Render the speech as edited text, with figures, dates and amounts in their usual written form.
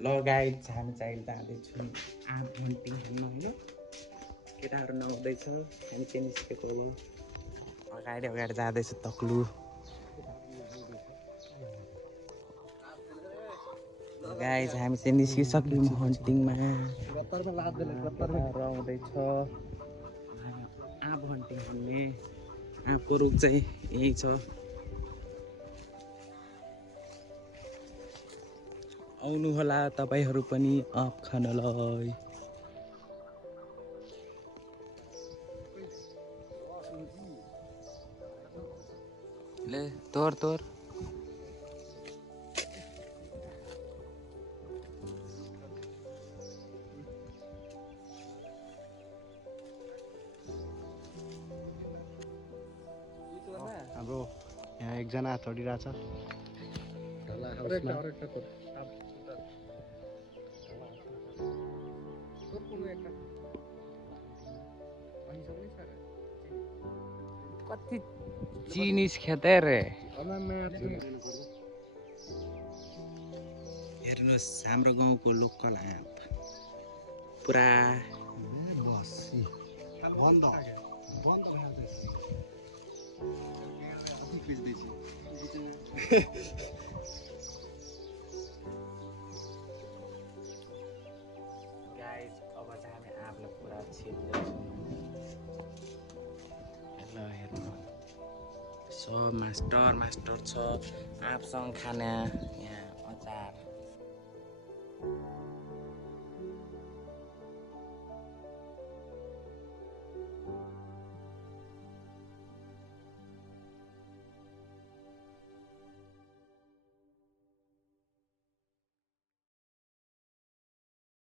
लगायत हामी चाहिँ जाँदैछौँ आँप हन्टिङ खेल्न होइन केटाहरू नआउँदैछ हामी चाहिँ निस्केको हो अगाडि अगाडि जाँदैछ तक्लु गाइस हामी चाहिँ निस्किसक्यौँ हन्टिङमा केटाहरू आउँदैछ आँप हन्टिङ भन्ने आँपको रुख चाहिँ यही छ आउनु होला तपाईहरू पनि आँप खानलाई ले तोर तोर हाम्रो यहाँ एकजना चढिरहेछ कति चिनिस खेते रे हेर्नुहोस् हाम्रो गाउँको लोकल आँप पुरा बन्द गाइस अब चाहिँ हामी आँपलाई पुरा छिप्दैछौँ ल हेर्नु सब मास्टर छ आँपसँग खाना